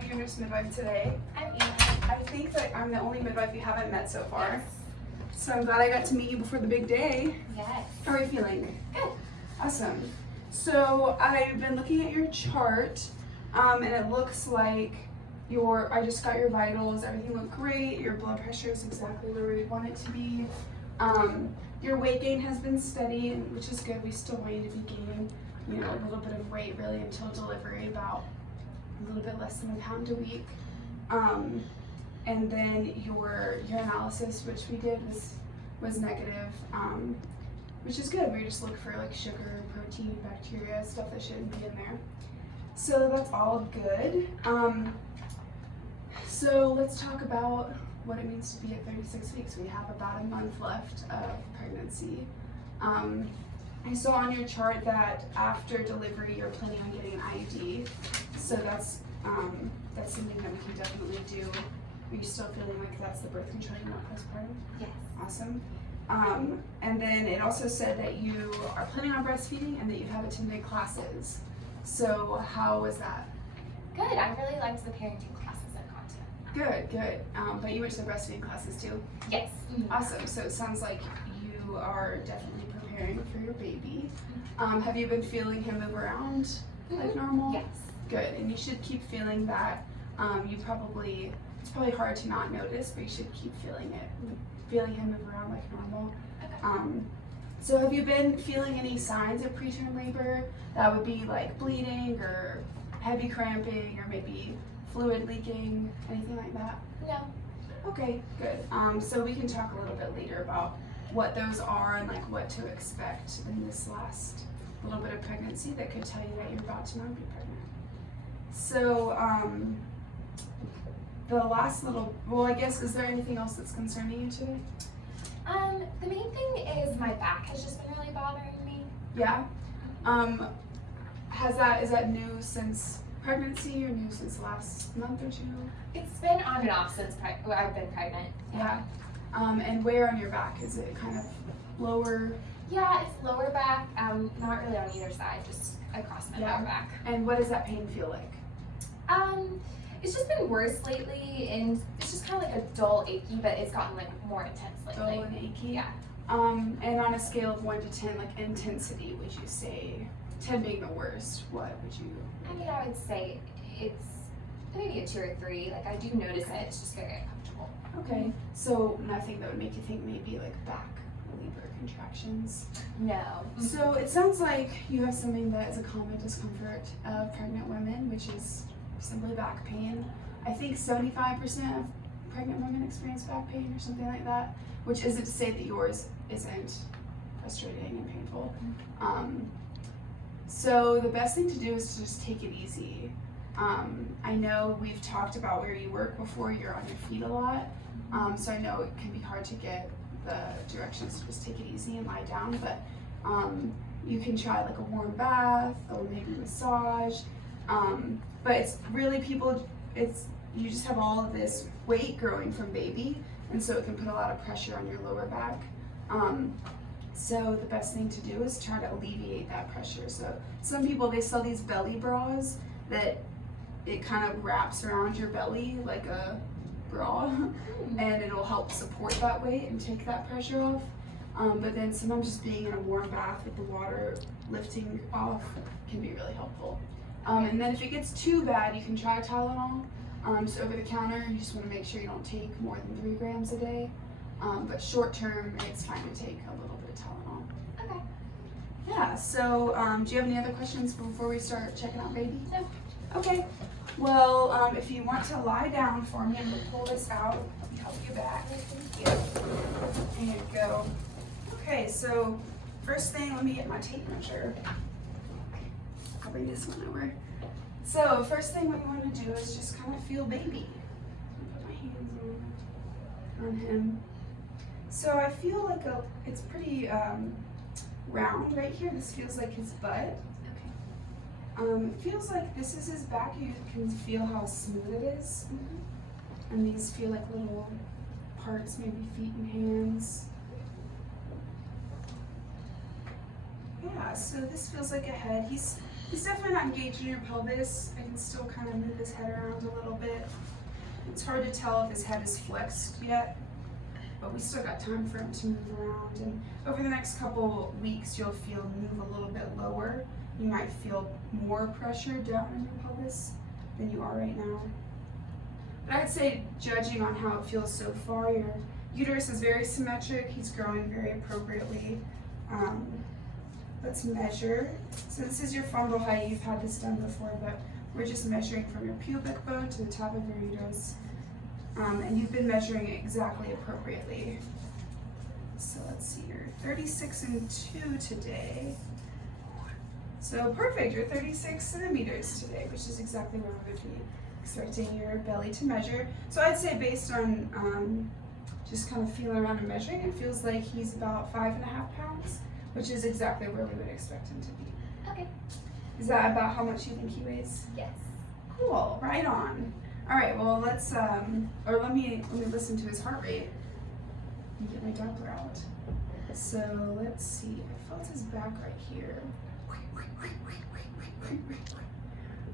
be your nurse midwife today. I'm Eva. I think that I'm the only midwife you haven't met so far. Yes. So I'm glad I got to meet you before the big day. Yes. How are you feeling? Good. Awesome. So I've been looking at your chart, and it looks like I just got your vitals, everything looked great, your blood pressure is exactly where we want it to be. Your weight gain has been steady, which is good. We still want you to be gaining, a little bit of weight really until delivery, about a little bit less than a pound a week. And then your analysis, which we did, was negative, which is good. We just look for like sugar, protein, bacteria, stuff that shouldn't be in there. So that's all good. So let's talk about what it means to be at 36 weeks. We have about a month left of pregnancy. I saw on your chart that after delivery you're planning on getting an IUD, so that's something that we can definitely do. Are you still feeling like that's the birth control you want postpartum? Yes. Awesome. And then it also said that you are planning on breastfeeding and that you have attended classes. So how was that? Good. I really liked the parenting classes at Content. Good. But you went to the breastfeeding classes too? Yes. Awesome. So it sounds like you are definitely preparing for your baby. Have you been feeling him move around like normal? Yes. Good. And you should keep feeling that. It's probably hard to not notice, but you should keep feeling him move around like normal. Okay. So have you been feeling any signs of preterm labor? That would be like bleeding or heavy cramping or maybe fluid leaking, anything like that? No. Okay, good. So we can talk a little bit later about what those are and like what to expect in this last little bit of pregnancy that could tell you that you're about to not be pregnant. So I guess, is there anything else that's concerning you today? The main thing is my back has just been really bothering me. Yeah. Is that new since pregnancy or new since last month or two? It's been on and off since I've been pregnant. Yeah. And where on your back? Is it kind of lower? Yeah, it's lower back, not really on either side, just across my lower back. And what does that pain feel like? It's just been worse lately, and it's just kind of like a dull, achy, but it's gotten like more intense lately. Dull and achy? Yeah. And on a scale of 1 to 10, like intensity, would you say 10 being the worst? What would you? I mean, I would say it's maybe a 2 or 3. Like I do notice it. It's just very uncomfortable. Okay. So nothing that would make you think maybe like back labor contractions? No. So it sounds like you have something that is a common discomfort of pregnant women, which is simply back pain. I think 75% of pregnant women experience back pain or something like that, which isn't to say that yours isn't frustrating and painful. So the best thing to do is to just take it easy. I know we've talked about where you work before. You're on your feet a lot, so I know it can be hard to get the directions to just take it easy and lie down, but you can try like a warm bath or maybe massage. But it's really you just have all of this weight growing from baby, and so it can put a lot of pressure on your lower back. So the best thing to do is try to alleviate that pressure. So some people, they sell these belly bras that it kind of wraps around your belly like a bra, and it'll help support that weight and take that pressure off. But then sometimes just being in a warm bath with the water lifting off can be really helpful. And then if it gets too bad, you can try Tylenol. So over the counter, you just want to make sure you don't take more than 3 grams a day. But short term, it's fine to take a little bit of Tylenol. Okay. Yeah, so do you have any other questions before we start checking out baby? No. Okay. Well, if you want to lie down for me, I'm going to pull this out and help you back. Thank you. There you go. Okay, so first thing, let me get my tape measure. I'll bring this one over. So first thing what you want to do is just kind of feel baby. Put my hands on him. So I feel like it's pretty round right here. This feels like his butt. Okay. It feels like this is his back. You can feel how smooth it is. And these feel like little parts, maybe feet and hands. Yeah, so this feels like a head. He's He's definitely not engaged in your pelvis. I can still kind of move his head around a little bit. It's hard to tell if his head is flexed yet, but we still got time for him to move around. And over the next couple weeks, you'll feel him move a little bit lower. You might feel more pressure down in your pelvis than you are right now. But I'd say, judging on how it feels so far, your uterus is very symmetric. He's growing very appropriately. Let's measure. So this is your fundal height. You've had this done before, but we're just measuring from your pubic bone to the top of your uterus. And you've been measuring it exactly appropriately. So let's see, you're 36 and 2 today. So perfect, you're 36 centimeters today, which is exactly where we would be expecting your belly to measure. So I'd say based on just kind of feeling around and measuring, it feels like he's about 5.5 pounds, which is exactly where we would expect him to be. Okay. Is that about how much you think he weighs? Yes. Cool, right on. All right, well let's, or let me listen to his heart rate and get my Doppler out. So let's see, I felt his back right here.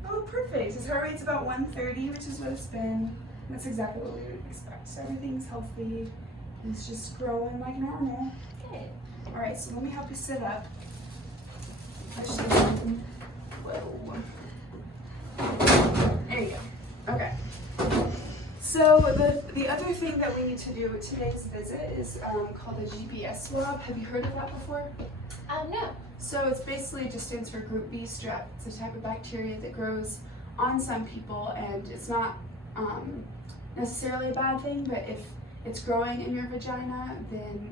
Oh, perfect. His heart rate's about 130, which is what it's been. That's exactly what we would expect. So everything's healthy. He's just growing like normal. Good. All right, so let me help you sit up. Push the button. Whoa. There you go. Okay. So the other thing that we need to do with today's visit is called a GPS swab. Have you heard of that before? No. So it's basically just stands for group B strep. It's a type of bacteria that grows on some people, and it's not necessarily a bad thing, but if it's growing in your vagina, then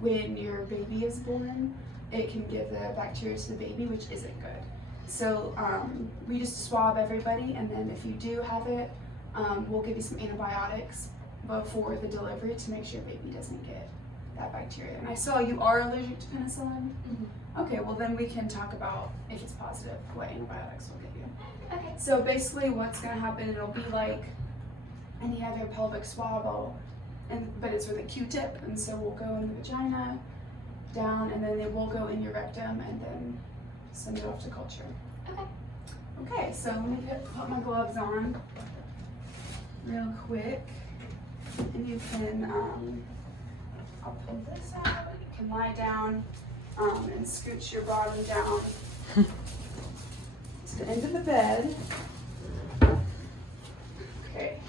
when your baby is born, it can give the bacteria to the baby, which isn't good. So we just swab everybody, and then if you do have it, we'll give you some antibiotics before the delivery to make sure baby doesn't get that bacteria. And I saw you are allergic to penicillin. Mm-hmm. Okay, well then we can talk about, if it's positive, what antibiotics we'll give you. Okay. So basically what's gonna happen, it'll be like any other pelvic swab, but it's with a Q-tip, and so we'll go in the vagina, down, and then it will go in your rectum, and then send it off to culture. Okay. Okay, so let me put my gloves on real quick, and you can, I'll pull this out, you can lie down and scooch your bottom down to the end of the bed. Okay.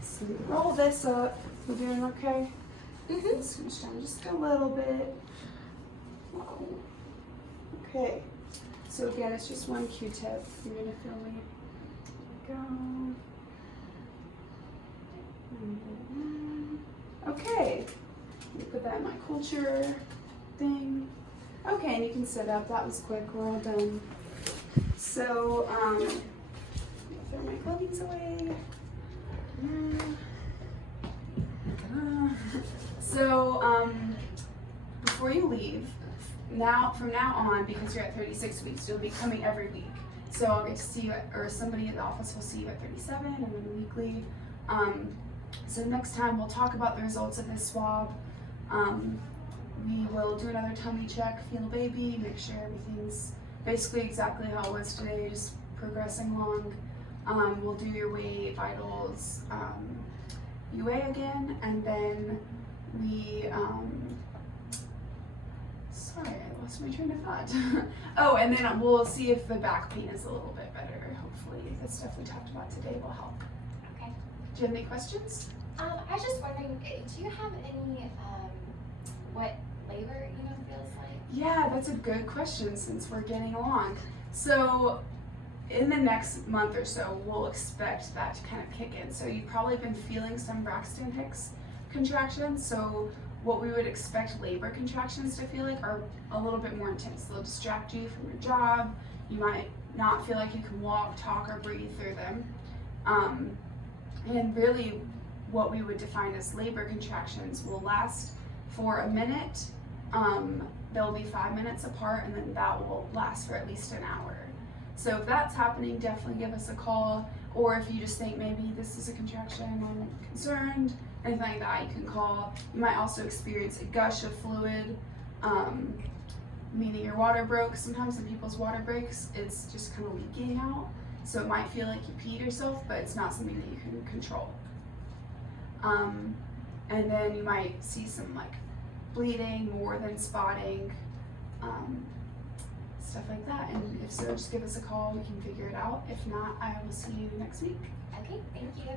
So roll this up. We're doing okay? Mm-hmm. Scooch down just a little bit. Okay. So again, it's just one Q-tip. You're gonna feel me. Go. Okay. Let me put that in my culture thing. Okay, and you can sit up. That was quick. We're all done. So, throw my clothing away. So, before you leave, from now on, because you're at 36 weeks, you'll be coming every week. So I'll get to see you, or somebody at the office will see you at 37, and then weekly. So next time we'll talk about the results of this swab. We will do another tummy check, feel baby, make sure everything's basically exactly how it was today, just progressing along. We'll do your weight, vitals, UA again, and then we, sorry, I lost my train of thought. Oh, and then we'll see if the back pain is a little bit better. Hopefully the stuff we talked about today will help. Okay. Do you have any questions? I was just wondering, do you have any, what labor, feels like? Yeah, that's a good question since we're getting along. So in the next month or so, we'll expect that to kind of kick in. So you've probably been feeling some Braxton Hicks contractions. So what we would expect labor contractions to feel like are a little bit more intense. They'll distract you from your job. You might not feel like you can walk, talk, or breathe through them. And really what we would define as labor contractions will last for a minute. They'll be 5 minutes apart, and then that will last for at least an hour. So if that's happening, definitely give us a call. Or if you just think maybe this is a contraction, I'm concerned, anything like that, you can call. You might also experience a gush of fluid Meaning your water broke. Sometimes when people's water breaks, it's just kind of leaking out. So it might feel like you peed yourself, but it's not something that you can control. And then you might see some like bleeding, more than spotting, stuff like that. And if so, just give us a call. We can figure it out. If not, I will see you next week. Okay, thank you.